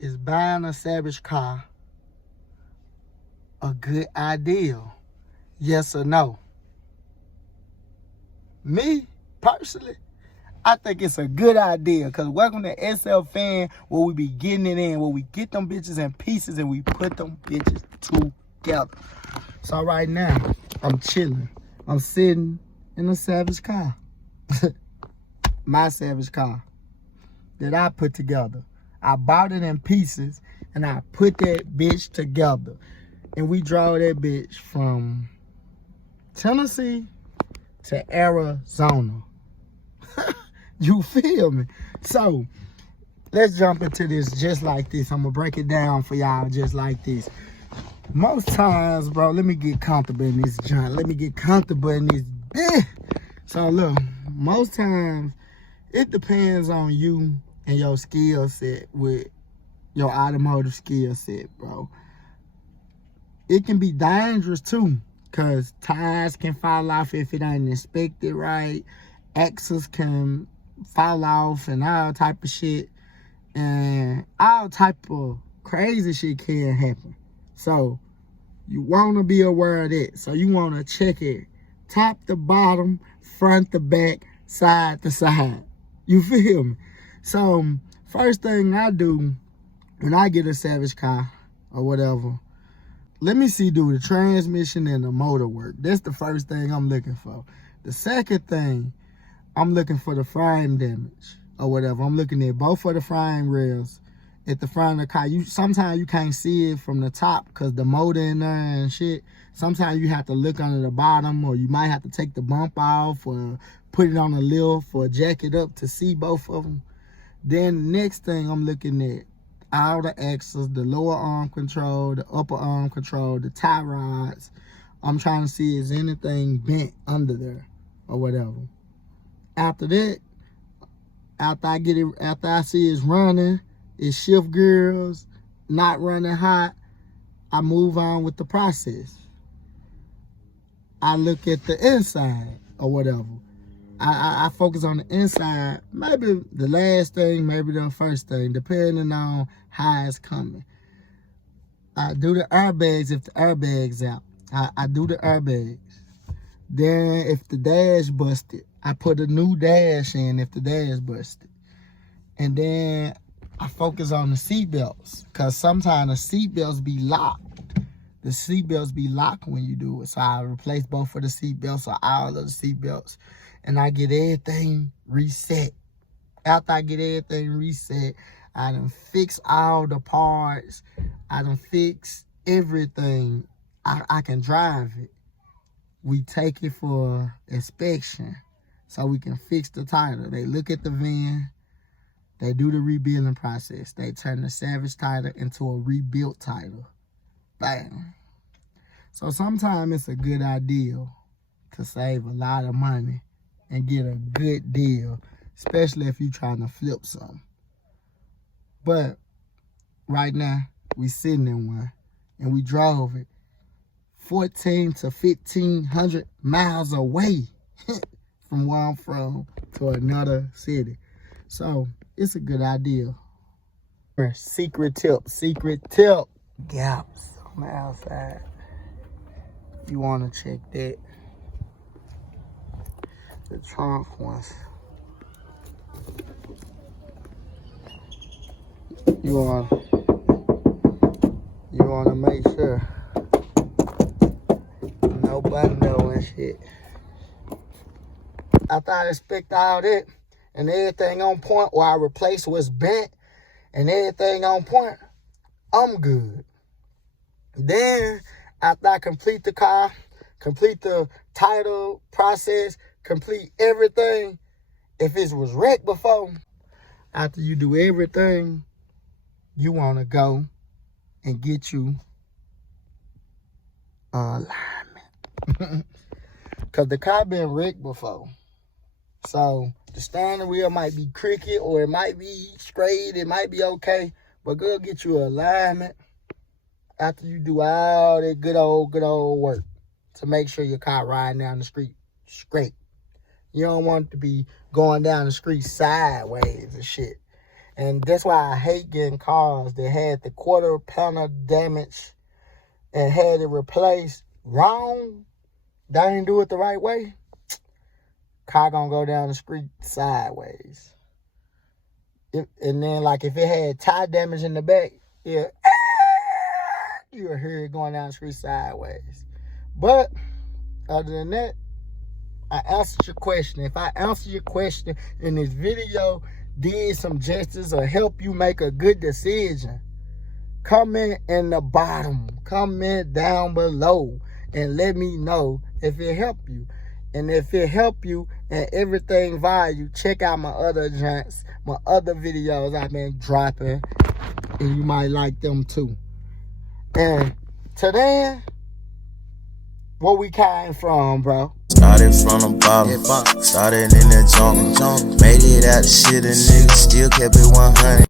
Is buying a Salvage car a good idea? Yes or no? Me, personally, I think it's a good idea, because welcome to SL Fan, where we be getting it in, where we get them bitches in pieces and we put them bitches together. So right now, I'm chilling. I'm sitting in a Salvage car. My Salvage car that I put together. I bought it in pieces and I put that bitch together. And we drove that bitch from Tennessee to Arizona. You feel me? So, let's jump into this just like this. I'm going to break it down for y'all just like this. Most times, bro, let me get comfortable in this joint. Let me get comfortable in this. So, look, most times, it depends on you and your skill set with your automotive skill set, bro. It can be dangerous, too, because tires can fall off if it ain't inspected right. Axles can fall off and all type of shit, and all type of crazy shit can happen. So you want to be aware of that. So you want to check it top to bottom, front to back, side to side. You feel me? So first thing I do when I get a Salvage car or whatever, let me see, do the transmission and the motor work. That's the first thing I'm looking for. The second thing, I'm looking for the frame damage or whatever. I'm looking at both of the frame rails at the front of the car. Sometimes you can't see it from the top because the motor in there and shit. Sometimes you have to look under the bottom, or you might have to take the bump off or put it on a lift or jack it up to see both of them. Then the next thing I'm looking at, all the axles, the lower arm control, the upper arm control, the tie rods. I'm trying to see is anything bent under there or whatever. After that, after I see it's running, it's shift gears, not running hot, I move on with the process. I look at the inside or whatever. I focus on the inside, maybe the last thing, maybe the first thing, depending on how it's coming. I do the airbags if the airbag's out. I do the airbags. Then if the dash busted, I put a new dash in if the dash busted. And then I focus on the seatbelts, because sometimes the seatbelts be locked. The seatbelts be locked when you do it. So I replace both of the seatbelts or all of the seatbelts. And I get everything reset. After I get everything reset, I done fix all the parts. I done fix everything. I can drive it. We take it for inspection so we can fix the title. They look at the VIN. They do the rebuilding process. They turn the Salvage title into a rebuilt title. Bam. So sometimes it's a good idea to save a lot of money and get a good deal, especially if you're trying to flip something. But right now, we sitting in one, and we drove it 1,400 to 1,500 miles away from where I'm from to another city. So it's a good idea. Secret tip. Gaps on the outside. You want to check that. The trunk ones. You want to make sure no bundle and shit. After I inspect all that and everything on point, or I replace what's bent and everything on point, I'm good. Then after I complete the car, complete the title process, complete everything, if it was wrecked before, after you do everything, you want to go and get you alignment. Because the car been wrecked before. So the steering wheel might be crooked, or it might be straight, it might be okay, but go get you alignment after you do all that good old work to make sure your car riding down the street straight. You don't want it to be going down the street sideways and shit. And that's why I hate getting cars that had the quarter panel damage and had it replaced wrong. They didn't do it the right way. Car gonna go down the street sideways. And then, like, if it had tire damage in the back, you'll hear it going down the street sideways. But other than that, I answered your question. If I answered your question in this video, did some justice or help you make a good decision, comment in the bottom, comment down below, and let me know if it helped you. And if it helped you and everything value, check out my other joints, my other videos I've been dropping, and you might like them too. And today, where we came from, bro? Started from the bottom, started in the jungle, made it out the shit, a nigga still kept it 100.